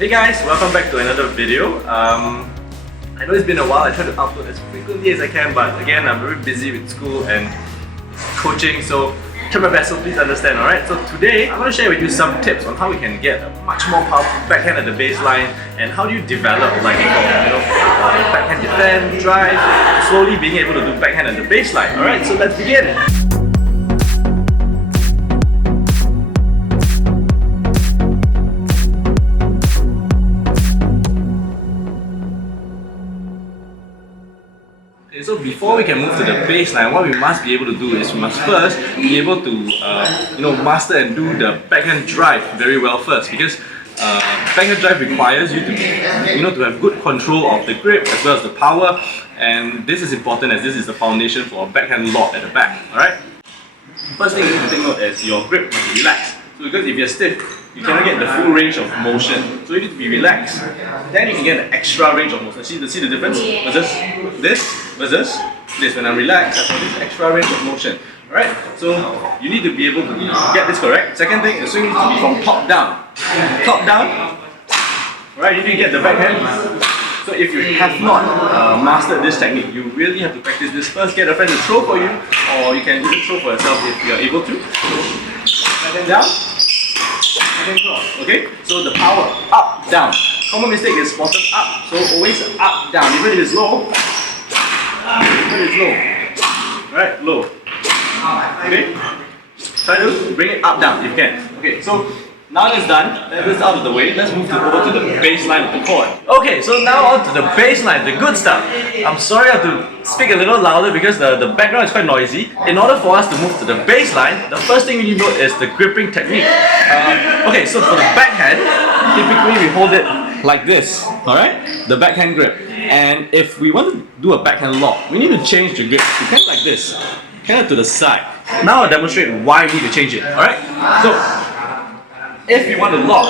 Hey guys, welcome back to another video. I know it's been a while. I try to upload as frequently as I can, but again, I'm very busy with school and coaching, so try my best, so please understand, alright? So today, I want to share with you some tips on how we can get a much more powerful backhand at the baseline, and how do you develop, like, backhand defend, drive, slowly being able to do backhand at the baseline, alright? So let's begin! Okay, so before we can move to the baseline, what we must be able to do is we must first be able to master and do the backhand drive very well first, because backhand drive requires you to to have good control of the grip as well as the power, and this is important as this is the foundation for a backhand lob at the back. Alright? First thing you need to take note is your grip must be relaxed. So because if you're stiff, you cannot get the full range of motion. So you need to be relaxed. Then you can get an extra range of motion. See the difference? Versus this. When I'm relaxed, I've got this extra range of motion. Alright? So you need to be able to get this correct. Second thing, the swing needs to be from top down. Top down. Alright, you need to get the backhand. So if you have not mastered this technique, you really have to practice this first. Get a friend to throw for you, or you can even throw for yourself if you are able to. Backhand down. Cross, okay? So the power, up, down. Common mistake is bottom up, so always up, down. Even if it's low, right? Low. Okay? Try to bring it up, down if you can. Okay, so now that's done, that's out of the way, let's move over to the baseline of the court. Okay, so now on to the baseline, the good stuff. I'm sorry I have to speak a little louder because the background is quite noisy. In order for us to move to the baseline, the first thing we need to know is the gripping technique. Okay, so for the backhand, typically we hold it like this, alright? The backhand grip. And if we want to do a backhand lob, we need to change the grip. We kind of like this, kind of to the side. Now I'll demonstrate why we need to change it, alright? So, if you want to lob,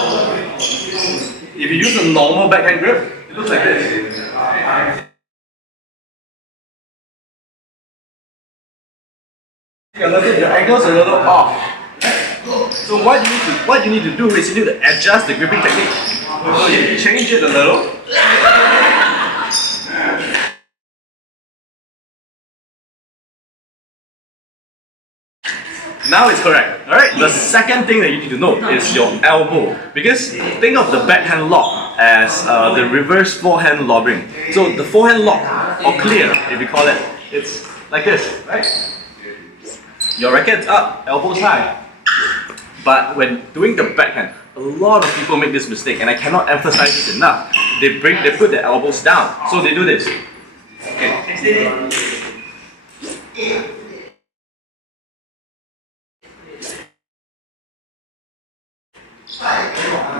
if you use a normal backhand grip, it looks like this. Your angle's a little off. So what you need to do is you need to adjust the gripping technique. So you change it a little. Now it's correct. Alright, the second thing that you need to know is your elbow. Because think of the backhand lob as the reverse forehand lobbing. So the forehand lob, or clear if you call it, it's like this, right? Your racket's up, elbows high. But when doing the backhand, a lot of people make this mistake, and I cannot emphasize this enough. They put their elbows down. So they do this. Okay.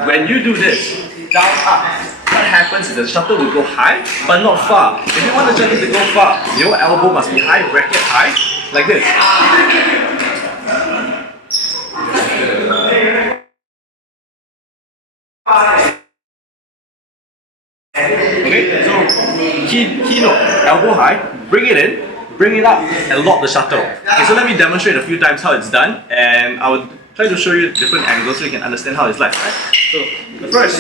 When you do this, down, up, what happens is the shuttle will go high, but not far. If you want the shuttle to go far, your elbow must be high, racket high, like this. Okay, so key note, elbow high, bring it in, bring it up, and lob the shuttle. Okay, so let me demonstrate a few times how it's done, and I would try to show you different angles so you can understand how it's like, right? So, the first.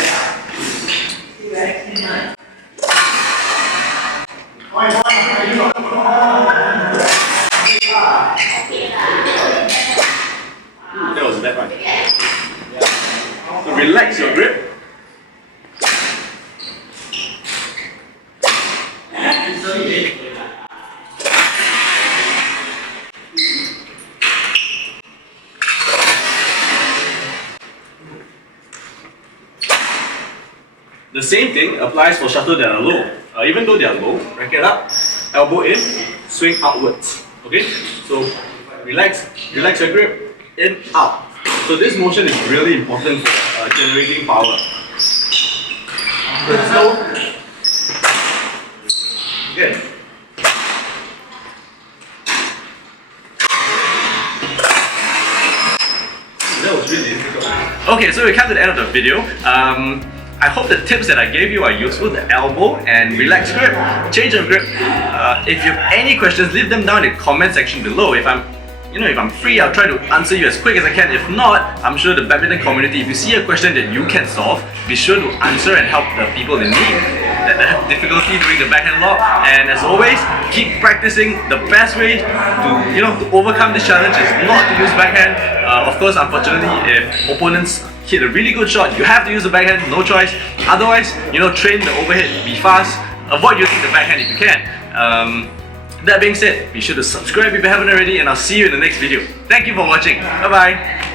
That was a bad one. So relax your grip. The same thing applies for shuttle that are low. Even though they are low, racket up, elbow in, swing outwards. Okay? So relax your grip, in, out. So this motion is really important for generating power. So, again. That was really difficult. Okay, so we come to the end of the video. I hope the tips that I gave you are useful. The elbow and relaxed grip, change of grip. If you have any questions, leave them down in the comment section below. If I'm if I'm free, I'll try to answer you as quick as I can. If not, I'm sure the badminton community, if you see a question that you can solve, be sure to answer and help the people in need that have difficulty doing the backhand lob. And as always, keep practicing. The best way to overcome this challenge is not to use backhand. Of course, unfortunately, if opponents hit a really good shot, you have to use the backhand, no choice. Otherwise, train the overhead, be fast, avoid using the backhand if you can. That being said, be sure to subscribe if you haven't already, and I'll see you in the next video. Thank you for watching. Bye bye.